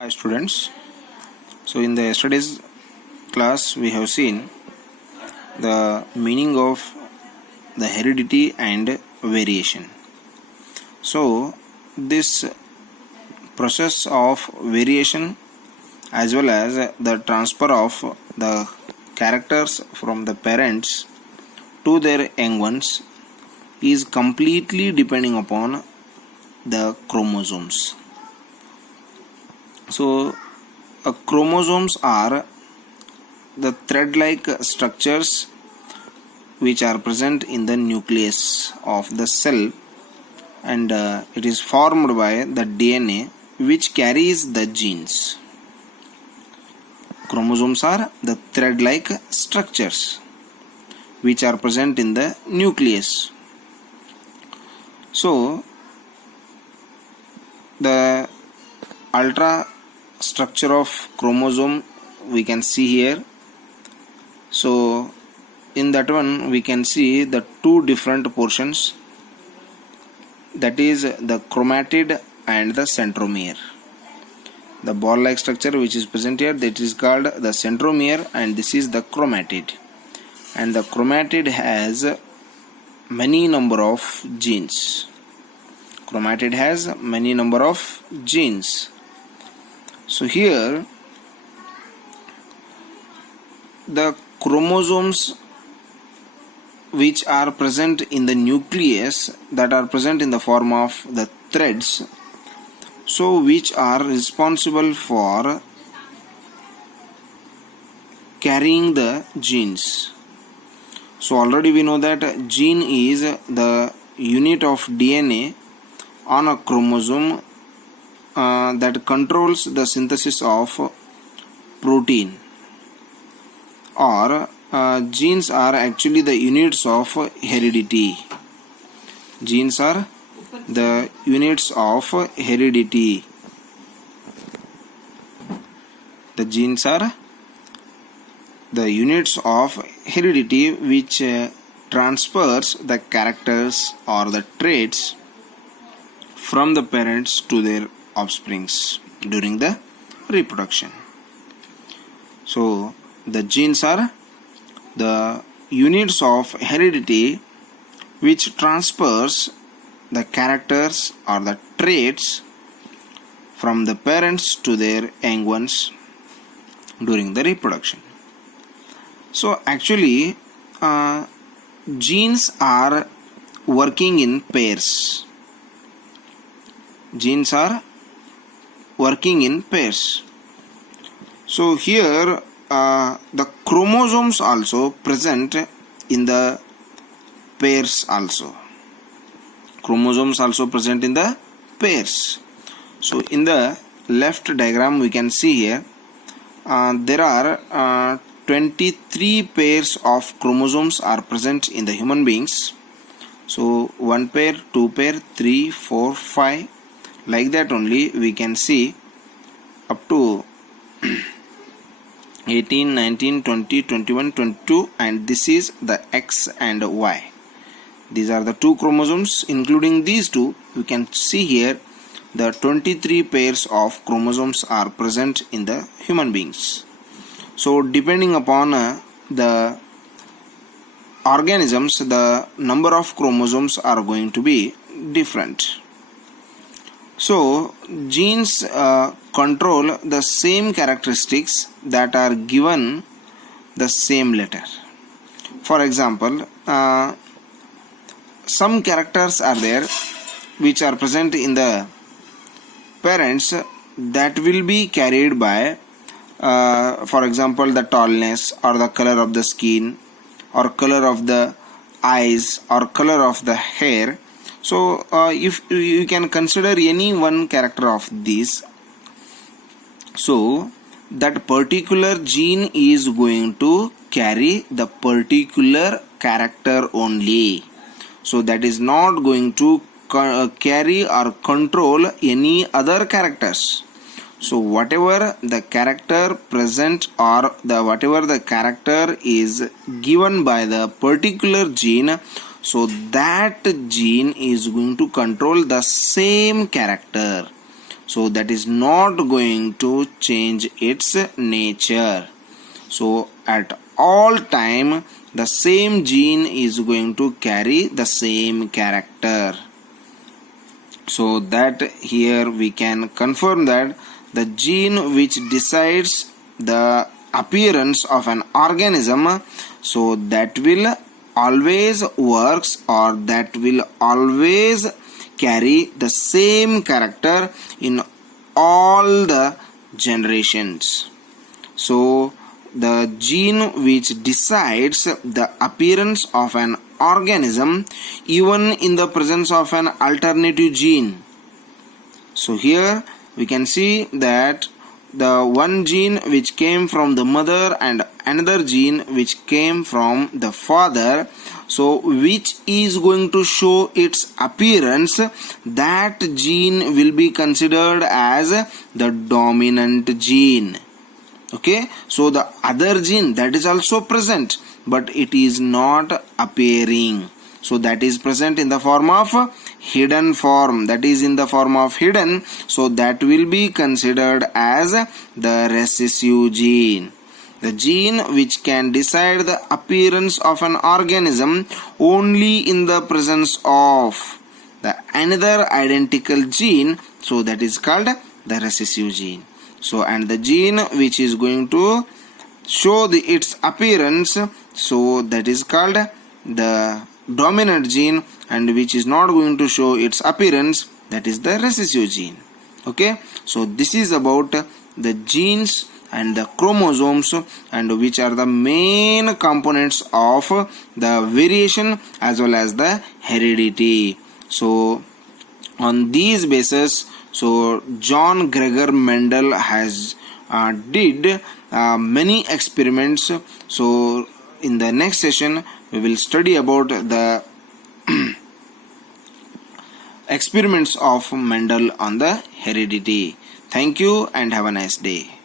Hi students. So in the yesterday's class we have seen the meaning of the heredity and variation. So this process of variation as well as the transfer of the characters from the parents to their young ones is completely depending upon the chromosomes. So chromosomes are the thread-like structures which are present in the nucleus of the cell, and it is formed by the DNA which carries the genes. Chromosomes are the thread-like structures which are present in the nucleus. So the ultra structure of chromosome we can see here. So in that one we can see the two different portions, that is the chromatid and the centromere. The ball like structure which is present here, that is called the centromere, and this is the chromatid. And the chromatid has many number of genes. Chromatid has many number of genes. So here the chromosomes which are present in the nucleus, that are present in the form of the threads, so which are responsible for carrying the genes. So already we know that gene is the unit of DNA on a chromosome that controls the synthesis of protein, or genes are actually the units of heredity. Genes are the units of heredity. The genes are the units of heredity which transfers the characters or the traits from the parents to their offsprings during the reproduction. So the genes are the units of heredity which transfers the characters or the traits from the parents to their young ones during the reproduction. So actually genes are working in pairs. Genes are working in pairs. So here the chromosomes also present in the pairs also. Chromosomes also present in the pairs. So in the left diagram we can see here there are 23 pairs of chromosomes are present in the human beings. So 1 pair, 2 pair, 3, 4, 5, like that only we can see up to 18, 19, 20, 21, 22, and this is the X and Y. These are the two chromosomes. Including these two, you can see here the 23 pairs of chromosomes are present in the human beings. So depending upon the organisms, the number of chromosomes are going to be different. So genes control the same characteristics that are given the same letter. For example, some characters are there which are present in the parents that will be carried by for example the tallness or the color of the skin or color of the eyes or color of the hair. So if you can consider any one character of these, so that particular gene is going to carry the particular character only. So that is not going to carry or control any other characters. So whatever the character present or whatever the character is given by the particular gene, so that gene is going to control the same character. So that is not going to change its nature. So at all time the same gene is going to carry the same character. So that here we can confirm that the gene which decides the appearance of an organism, so that will always works, or that will always carry the same character in all the generations. So the gene which decides the appearance of an organism even in the presence of an alternative gene. So here we can see that the one gene which came from the mother and another gene which came from the father, so which is going to show its appearance, that gene will be considered as the dominant gene. Okay, so the other gene that is also present, but it is not appearing. So that is present in the form of hidden form, that is in the form of hidden, so that will be considered as the recessive gene. The gene which can decide the appearance of an organism only in the presence of the another identical gene, so that is called the recessive gene. So and the gene which is going to show its appearance, so that is called the dominant gene, and which is not going to show its appearance, that is the recessive gene. Okay, so this is about the genes and the chromosomes, and which are the main components of the variation as well as the heredity. So on these basis, so John Gregor Mendel has did many experiments. So in the next session we will study about the experiments of Mendel on the heredity. Thank you and have a nice day.